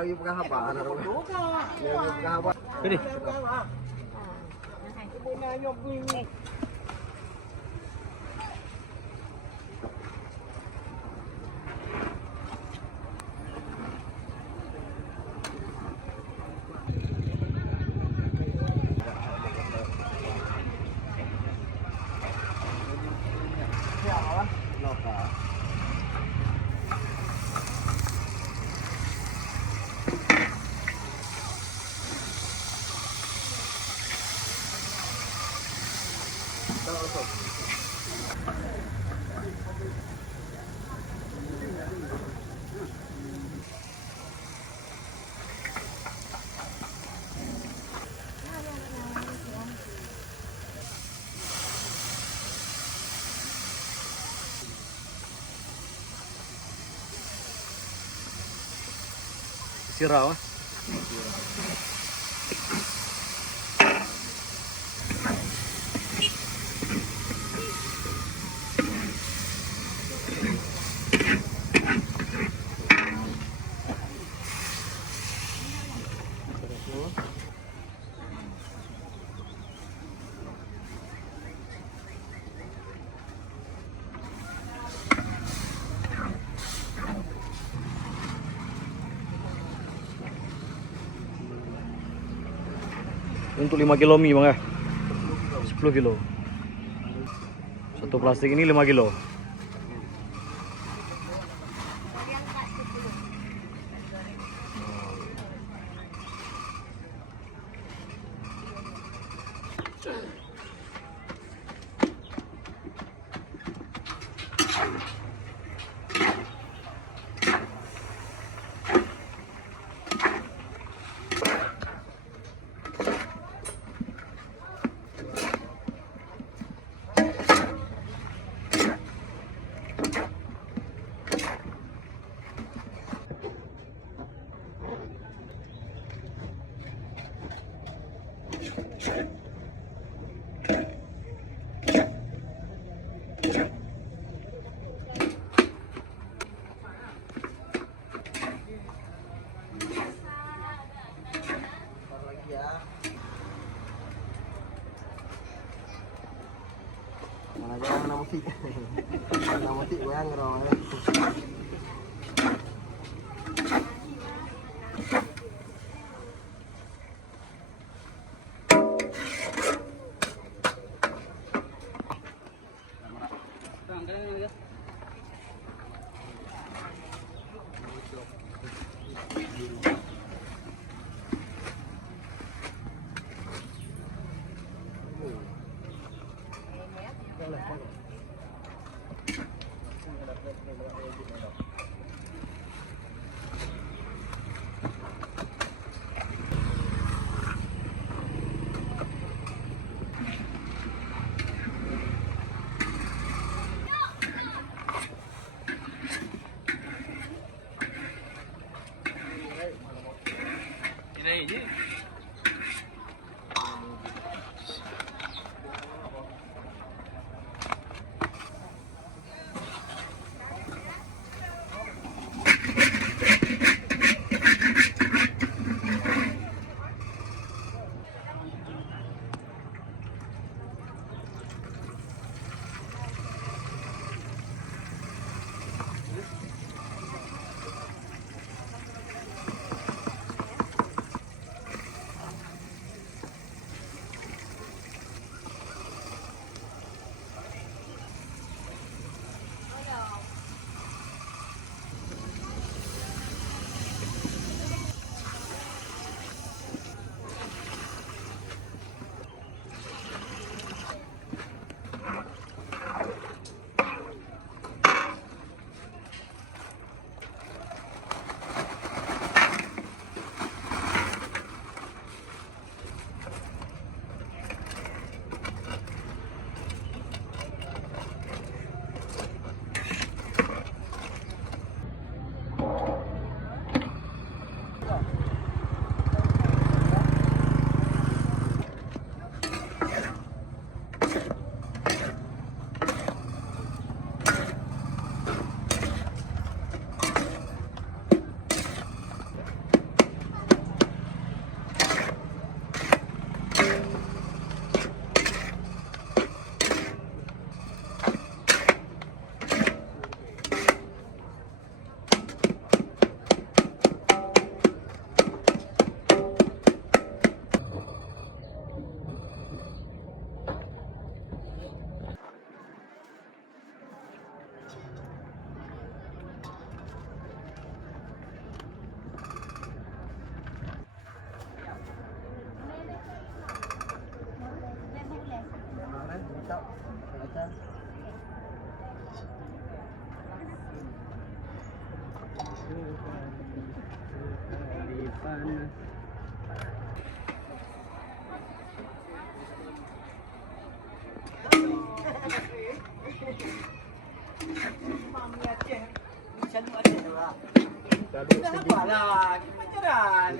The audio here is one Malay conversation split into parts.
lagi pegang apa? Lagi pegang apa? Ini. Sirah. Untuk 5 kilo mie bang ya? 10 kilo. Satu plastik ini 5 kilo. Mana jangan nama musik. Nama musik goyang orang. Ini.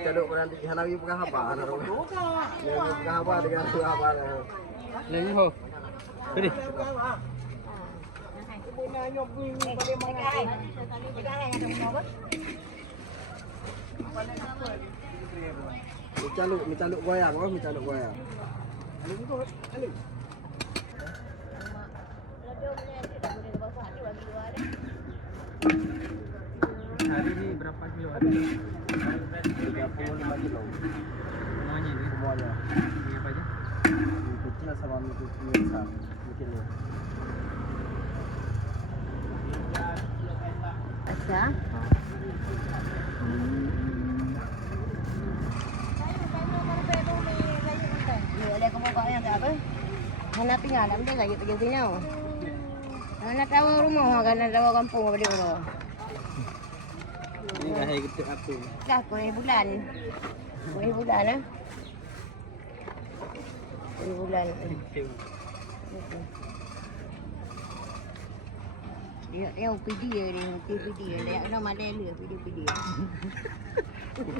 Kalau berani hanawi bukan apa, yang bukan apa dengan apa. Lagi ho. Ready. Micaluk goyang, micaluk goyang. Hari ini berapa kilo ada? 35 kilo. Semuanya ini? Semuanya. Ini apa aja? Mie kecil sama mie besar. Mungkin ya. Acha. Ada kemuka yang tak apa? Mana tinggal dalam dia lagi pergi sini. Mana tahu rumah kan ada kampung apa dia rumah. Ini dah hari kita apa? Dah bulan. Bulan ah. Bulan. Dia video dia nama dia lu video.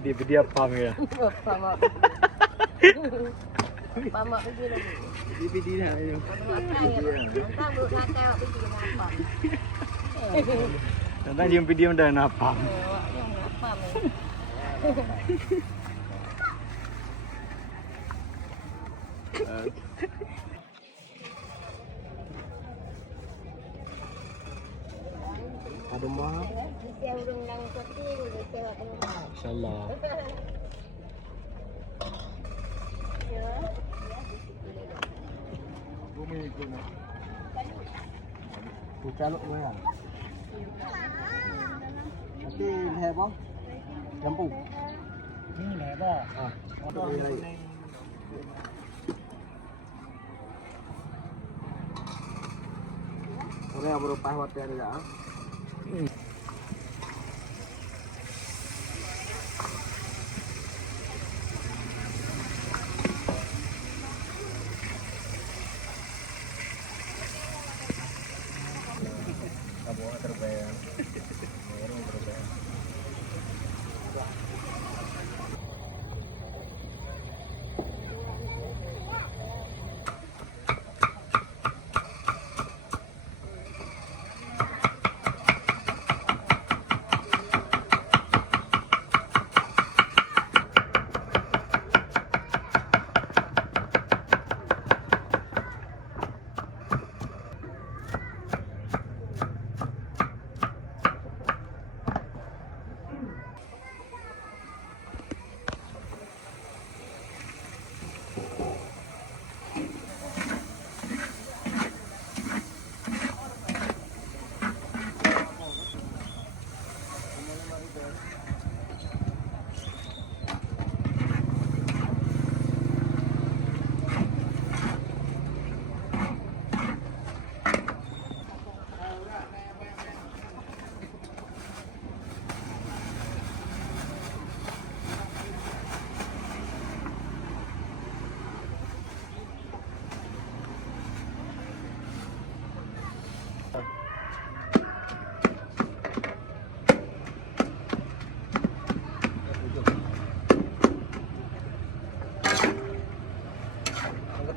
Video apa ya? Pama. Pama video lagi. DVD dah itu. Entah bu nak tengok video apa. Tentang yang video dah apa? Apa ni? Ada mahal. Kita urung nang kopi, kita akan. Insyaallah. Micaluk goyang. Nanti leher bang. Lampu. Ini lah apa? Ah, ini lagi. Ini yang berupa hotel juga.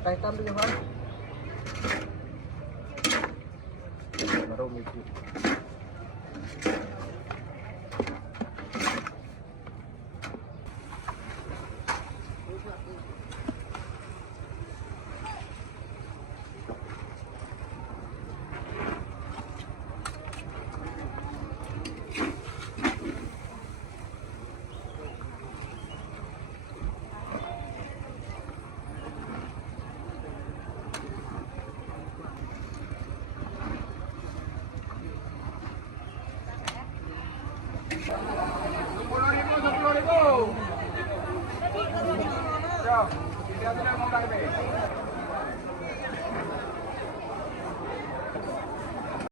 Kaitan tu Johan. Baru mesti. Ribu. Jom. Kita sudah mau